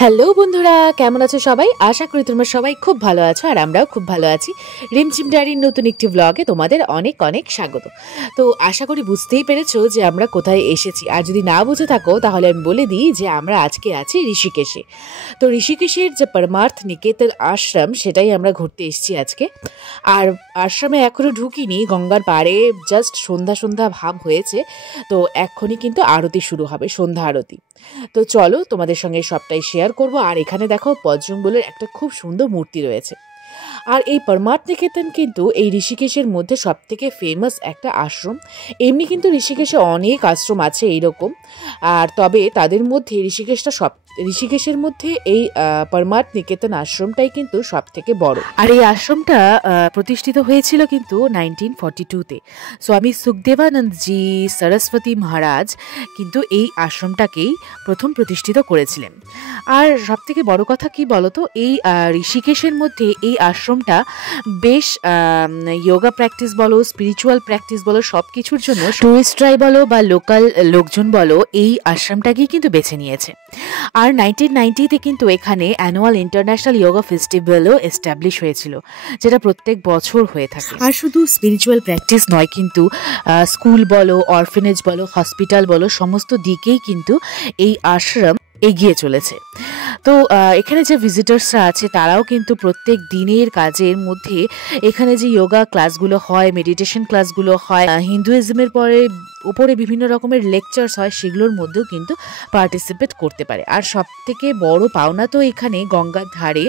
Hello বন্ধুরা, কেমন আছো সবাই? আশা করি তোমরা সবাই খুব ভালো আছো আর আমরাও খুব ভালো আছি। রিমঝিম ডায়েরির নতুন একটি ব্লগে তোমাদের অনেক অনেক স্বাগত। তো আশা করি বুঝতেই পেরেছো যে আমরা কোথায় এসেছি, আর যদি না বুঝে থাকো তাহলে আমি বলে দিই যে আমরা আজকে আছি ঋষিকেশে। তো ঋষিকেশের যে পরমার্থ নিকেতন আশ্রম, সেটাই আমরা ঘুরতে এসেছি আজকে। আর আশ্রমে এখনো ঢুকিনি, গঙ্গার পাড়ে জাস্ট সন্ধ্যা সন্ধ্যা ভাব হয়েছে। তো এক্ষুনি কিন্তু আরতি শুরু হবে, সন্ধ্যা আরতি। তো চলো তোমাদের সঙ্গে সবটাই শেয়ার করব। আর এখানে দেখো বজরংবলীর একটা খুব সুন্দর মূর্তি রয়েছে। আর এই পরমার্থ নিকেতন কিন্তু এই ঋষিকেশের মধ্যে সব থেকে ফেমাস একটা আশ্রম। এমনি কিন্তু ঋষিকেশে অনেক আশ্রম আছে এইরকম, আর তবে তাদের মধ্যে ঋষিকেশের মধ্যে এই পরমার্থ নিকেতন আশ্রমটাই কিন্তু সব থেকে বড়। আর এই আশ্রমটা প্রতিষ্ঠিত হয়েছিল কিন্তু 1942-তে। স্বামী সুখদেবানন্দজি সরস্বতী মহারাজ কিন্তু এই আশ্রমটাকেই প্রথম প্রতিষ্ঠিত করেছিলেন। আর সব থেকে বড় কথা কি বলতো, এই ঋষিকেশের মধ্যে এই আশ্রমটা বেশ যোগা প্র্যাকটিস বলো, স্পিরিচুয়াল প্র্যাকটিস বলো, সব কিছুর জন্য টুরিস্টরাই বলো বা লোকাল লোকজন বলো, এই আশ্রমটাকেই কিন্তু বেছে নিয়েছে। আর 1990-তে কিন্তু এখানে অ্যানুয়াল ইন্টারন্যাশনাল যোগা ফেস্টিভ্যালও এস্টাবলিশ হয়েছিল, যেটা প্রত্যেক বছর হয়ে থাকে। আর শুধু স্পিরিচুয়াল প্র্যাকটিস নয়, কিন্তু স্কুল বলো, অরফেনেজ বলো, হসপিটাল বলো, সমস্ত দিকেই কিন্তু এই আশ্রম এগিয়ে চলেছে। তো এখানে যে ভিজিটার্সরা আছে তারাও কিন্তু প্রত্যেক দিনের কাজের মধ্যে এখানে যে যোগা ক্লাসগুলো হয়, মেডিটেশন ক্লাসগুলো হয়, হিন্দুইজমের উপরে বিভিন্ন রকমের লেকচার্স হয়, সেগুলোর মধ্যেও কিন্তু পার্টিসিপেট করতে পারে। আর সব থেকে বড় পাওনা তো এখানে গঙ্গার ধারে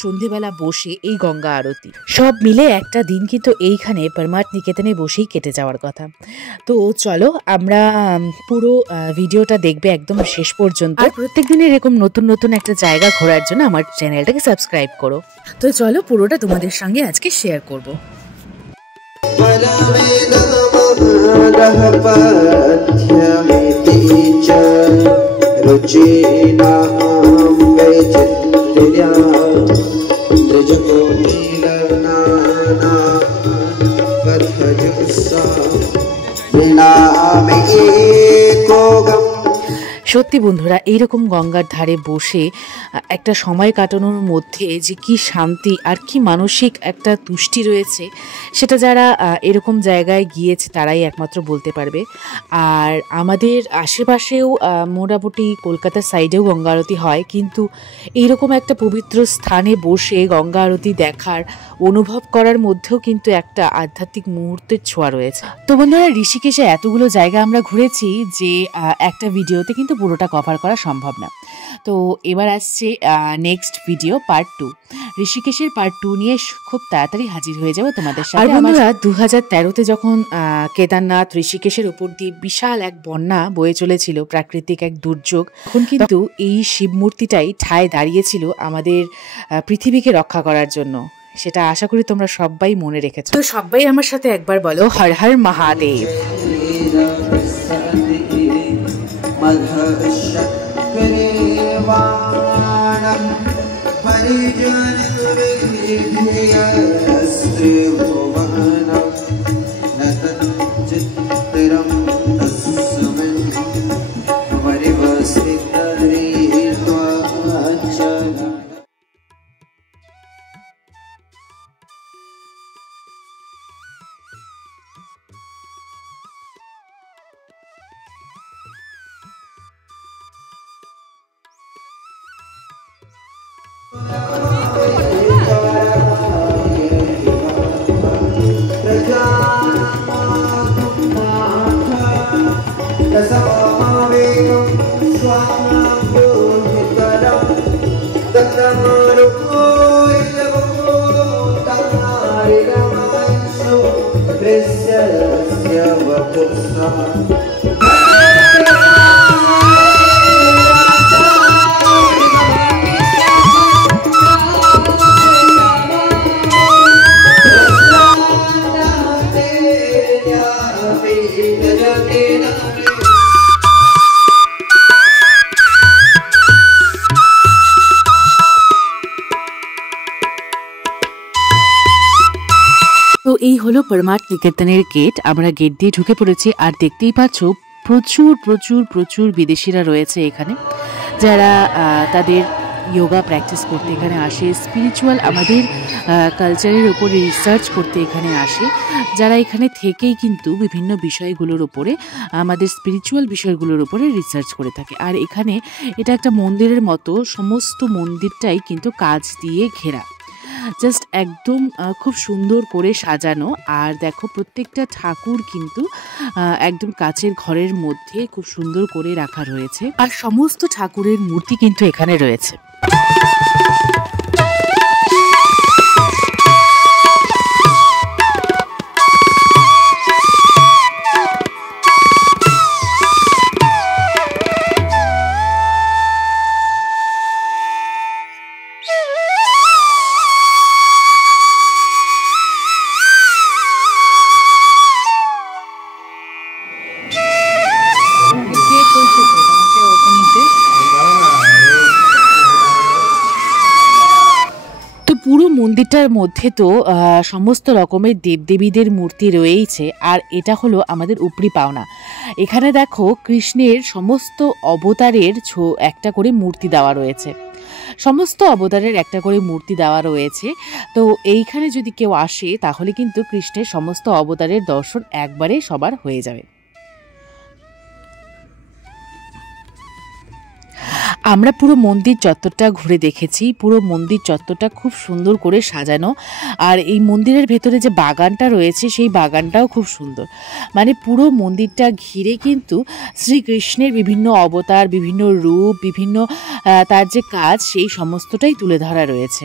সন্ধেবেলা বসে এই গঙ্গা আরতি, সব মিলে একটা দিন কিন্তু এইখানে পরমার্থ নিকেতনে বসেই কেটে যাওয়ার কথা। তো চলো আমরা পুরো ভিডিওটা দেখবে একদম শেষ পর্যন্ত। আর প্রত্যেক দিন এরকম নতুন নতুন একটা জায়গা ঘোরার জন্য আমার চ্যানেলটাকে সাবস্ক্রাইব করো। তো চলো পুরোটা তোমাদের সঙ্গে আজকে শেয়ার করব। সত্যি বন্ধুরা, এইরকম গঙ্গার ধারে বসে একটা সময় কাটানোর মধ্যে যে কি শান্তি আর কি মানসিক একটা তুষ্টি রয়েছে, সেটা যারা এরকম জায়গায় গিয়েছে তারাই একমাত্র বলতে পারবে। আর আমাদের আশেপাশেও মোটামুটি কলকাতার সাইডেও গঙ্গা আরতি হয়, কিন্তু এইরকম একটা পবিত্র স্থানে বসে গঙ্গা আরতি দেখার, অনুভব করার মধ্যেও কিন্তু একটা আধ্যাত্মিক মুহূর্তের ছোঁয়া রয়েছে। তো বন্ধুরা, ঋষিকেশে এতগুলো জায়গা আমরা ঘুরেছি যে একটা ভিডিওতে কিন্তু পুরোটা কভার করা সম্ভব না। তো এবার আসছে নেক্সট ভিডিও পার্ট 2। ঋষিকেশের পার্ট 2 নিয়ে খুব তাড়াতাড়ি হাজির হয়ে যাবো তোমাদের সাথে। আর বন্ধুরা, 2013-তে যখন কেদারনাথ ঋষিকেশের উপর দিয়ে বিশাল এক বন্যা বয়ে চলেছিল, প্রাকৃতিক এক দুর্যোগ, তখন কিন্তু এই শিব মূর্তিটাই ঠায় দাঁড়িয়েছিল আমাদের পৃথিবীকে রক্ষা করার জন্য। সেটা আশা করি তোমরা সবাই মনে রেখেছো। তো সবাই আমার সাথে একবার বলো, হর হর মহাদেব। তো এই হলো পরমার্থ নিকেতনের গেট। আমরা গেট দিয়ে ঢুকে পড়েছি, আর দেখতেই পাচ্ছ প্রচুর প্রচুর প্রচুর বিদেশিরা রয়েছে এখানে। যারা তাদের যোগা প্র্যাকটিস করতে এখানে আসে, স্পিরিচুয়াল আমাদের কালচারের উপরে রিসার্চ করতে এখানে আসে, যারা এখানে থেকেই কিন্তু বিভিন্ন বিষয়গুলোর উপরে আমাদের স্পিরিচুয়াল বিষয়গুলোর উপরে রিসার্চ করে থাকে। আর এখানে এটা একটা মন্দিরের মতো, সমস্ত মন্দিরটাই কিন্তু কাঁচ দিয়ে ঘেরা, জাস্ট একদম খুব সুন্দর করে সাজানো। আর দেখো প্রত্যেকটা ঠাকুর কিন্তু একদম কাচের ঘরের মধ্যে খুব সুন্দর করে রাখা রয়েছে, আর সমস্ত ঠাকুরের মূর্তি কিন্তু এখানে রয়েছে। পুরো মন্দিরটার মধ্যে তো সমস্ত রকমের দেবদেবীদের মূর্তি রয়েইছে, আর এটা হলো আমাদের উপরি পাওনা। এখানে দেখো কৃষ্ণের সমস্ত অবতারের একটা করে মূর্তি দেওয়া রয়েছে, সমস্ত অবতারের একটা করে মূর্তি দেওয়া রয়েছে। তো এইখানে যদি কেউ আসে তাহলে কিন্তু কৃষ্ণের সমস্ত অবতারের দর্শন একবারে সবার হয়ে যাবে। আমরা পুরো মন্দির চত্বরটা ঘুরে দেখেছি, পুরো মন্দির চত্বরটা খুব সুন্দর করে সাজানো, আর এই মন্দিরের ভেতরে যে বাগানটা রয়েছে সেই বাগানটাও খুব সুন্দর। মানে পুরো মন্দিরটা ঘিরে কিন্তু শ্রীকৃষ্ণের বিভিন্ন অবতার, বিভিন্ন রূপ, বিভিন্ন তার যে কাজ সেই সমস্তটাই তুলে ধরা রয়েছে।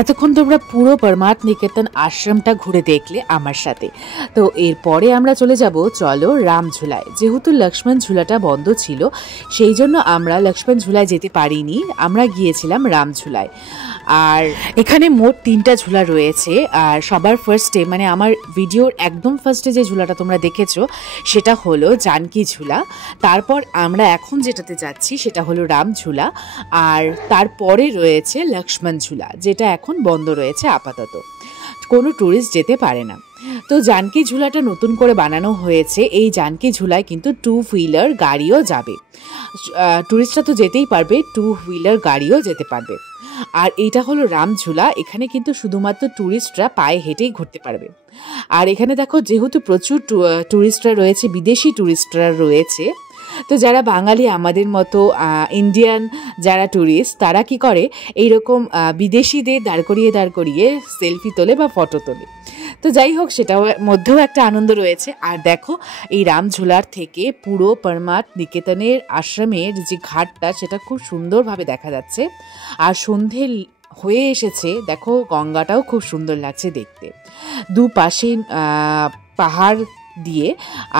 এতক্ষণ তোমরা পুরো পরমার্থ নিকেতন আশ্রমটা ঘুরে দেখলে আমার সাথে। তো এরপরে আমরা চলে যাব, চলো রামঝুলায়। যেহেতু লক্ষ্মণ ঝুলাটা বন্ধ ছিল সেই জন্য আমরা লক্ষ্মণ ঝুলায় যেতে পারিনি, আমরা গিয়েছিলাম রামঝুলায়। আর এখানে মোট 3টা ঝুলা রয়েছে। আর সবার ফার্স্টে, মানে আমার ভিডিওর একদম ফার্স্টে যে ঝুলাটা তোমরা দেখেছো সেটা হলো জানকী ঝুলা। তারপর আমরা এখন যেটাতে যাচ্ছি সেটা হলো রামঝুলা, আর তারপরে রয়েছে লক্ষ্মণ ঝুলা, যেটা এখন বন্ধ রয়েছে আপাতত, কোনো ট্যুরিস্ট যেতে পারে না। তো জানকী ঝুলাটা নতুন করে বানানো হয়েছে। এই জানকী ঝুলায় কিন্তু 2 হুইলার গাড়িও যাবে, ট্যুরিস্টরা তো যেতেই পারবে, 2 হুইলার গাড়িও যেতে পারবে। আর এইটা হলো রামঝুলা, এখানে কিন্তু শুধুমাত্র ট্যুরিস্টরা পায়ে হেঁটেই ঘুরতে পারবে। আর এখানে দেখো যেহেতু প্রচুর ট্যুরিস্টরা রয়েছে, বিদেশি ট্যুরিস্টরা রয়েছে, তো যারা বাঙালি আমাদের মতো ইন্ডিয়ান যারা ট্যুরিস্ট তারা কি করে, এইরকম বিদেশিদের দাঁড় করিয়ে সেলফি তোলে বা ফটো তোলে। তো যাই হোক, সেটার মধ্যেও একটা আনন্দ রয়েছে। আর দেখো এই রামঝুলার থেকে পুরো পরমার্থ নিকেতনের আশ্রমের যে ঘাটটা সেটা খুব সুন্দরভাবে দেখা যাচ্ছে। আর সন্ধে হয়ে এসেছে, দেখো গঙ্গাটাও খুব সুন্দর লাগছে দেখতে, দুপাশে পাহাড় দিয়ে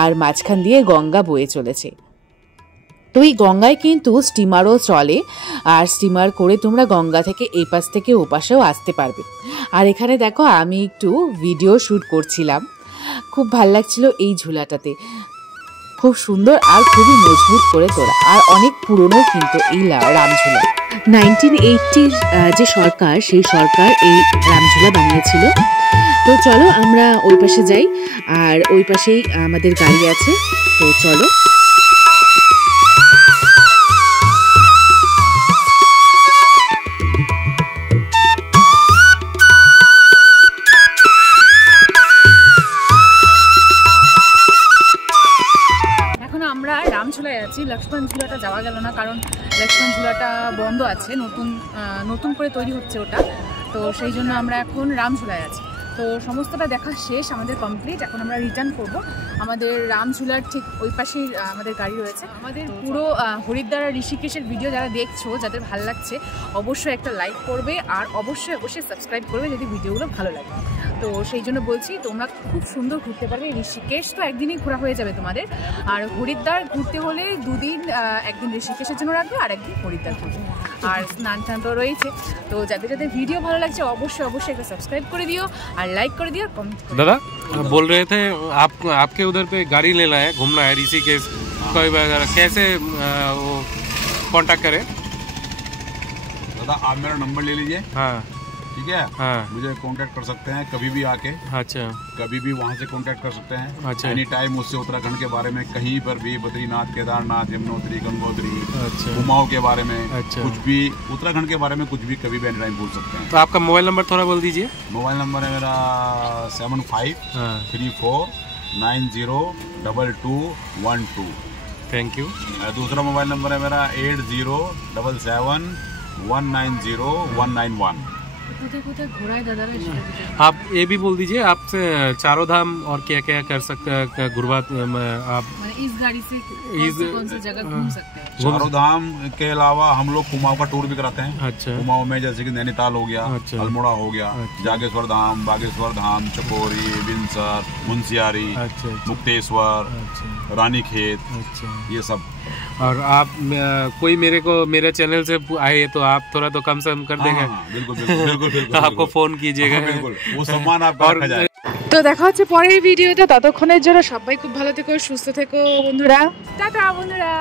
আর মাঝখান দিয়ে গঙ্গা বয়ে চলেছে। তো এই গঙ্গায় কিন্তু স্টিমারও চলে, আর স্টিমার করে তোমরা গঙ্গা থেকে এই পাশ থেকে ও পাশেও আসতে পারবে। আর এখানে দেখো আমি একটু ভিডিও শ্যুট করছিলাম, খুব ভাল লাগছিল এই ঝুলাটাতে, খুব সুন্দর আর খুবই মজবুত করে তোলা, আর অনেক পুরনো কিন্তু এই রামঝুলা। 1980 যে সরকার, সেই সরকার এই রামঝুলা বানিয়েছিল। তো চলো আমরা ওই পাশে যাই, আর ওই পাশেই আমাদের গাড়ি আছে। তো চলো। এখন আমরা রামঝুলায় আছি। লক্ষ্মণ ঝুলাটা যাওয়া গেল না, কারণ লক্ষ্মণ ঝুলাটা বন্ধ আছে, নতুন করে তৈরি হচ্ছে ওটা। তো সেই জন্য আমরা এখন রামঝুলায় আছি। তো সমস্তটা দেখা শেষ, আমাদের কমপ্লিট। এখন আমরা রিটার্ন করব। আমাদের রামঝুলার ঠিক ওই পাশেই আমাদের গাড়ি রয়েছে। আমাদের পুরো হরিদ্বার আর ঋষিকেশের ভিডিও যারা দেখছো, যাদের ভালো লাগছে, অবশ্যই একটা লাইক করবে, আর অবশ্যই সাবস্ক্রাইব করবে যদি ভিডিওগুলো ভালো লাগে। তো সেই জন্য বলছি, তোমরা খুব সুন্দর ঘুরতে পারবে। ঋষিকেশ তো একদিনই ঘোরা হয়ে যাবে তোমাদের, আর হরিদ্বার ঘুরতে হলে দুদিন, একদিন ঋষিকেশের জন্য রাখবে আর একদিন হরিদ্বার ঘুরবে। আর স্নান টান তো রয়েছে। তো যাদের যাদের ভিডিও ভালো লাগছে অবশ্যই একটা সাবস্ক্রাইব করে দিও, আর লাইক করে दिया। दादा बोल रहे थे आपके उधर पे गाड़ी लेना है, घूमना है ऋषिकेश, कैसे वो कांटेक्ट करें? दादा आप मेरा नंबर ले लीजिए। हाँ ठीक है। हाँ मुझे कांटेक्ट कर सकते हैं कभी भी आके। अच्छा। कभी भी वहाँ से कांटेक्ट कर सकते हैं। अच्छा। एनी टाइम मुझसे उत्तराखंड के बारे में कहीं पर भी, बद्रीनाथ, केदारनाथ, यमुनोत्री, गंगोत्री, अच्छा। कुमाऊं के बारे में, अच्छा। कुछ भी उत्तराखंड के बारे में कुछ भी कभी भी एनी टाइम पूछ सकते हैं। तो आपका मोबाइल नंबर थोड़ा बोल दीजिए। मोबाइल नंबर है मेरा 7534902212। Thank you. दूसरा मोबाइल नंबर है मेरा 8077190191। आप ये भी बोल दीजिए, आपसे चारों धाम और क्या क्या कर सकते हैं, गुरुवार आप इस गाड़ी से कौन सी जगह घूम सकते हैं? चारों धाम के अलावा हम लोग कुमाऊं का टूर भी कराते हैं। अच्छा। कुमाऊं में जैसे कि नैनीताल हो गया, अच्छा। अल्मोड़ा हो गया, अच्छा। जागेश्वर धाम, बागेश्वर धाम, चकोरी, बिनसर, मुंशियारी, अच्छा। मुक्तेश्वर, अच्छा। रानीखेत, अच्छा। ये सब। और आप कोई मेरे चैनल से आए तो आप थोड़ा तो कम से कम कर देंगे। हाँ, बिल्कुल बिल्कुल बिल्कुल बिल्कुल आपको फोन कीजिएगा। हाँ, बिल्कुल वो सम्मान आपका रखा जाए। তো দেখা হচ্ছে পরের ভিডিওতে। ততক্ষণের জন্য সবাই খুব ভালো থেকো, সুস্থ থেকো বন্ধুরা। টাটা বন্ধুরা।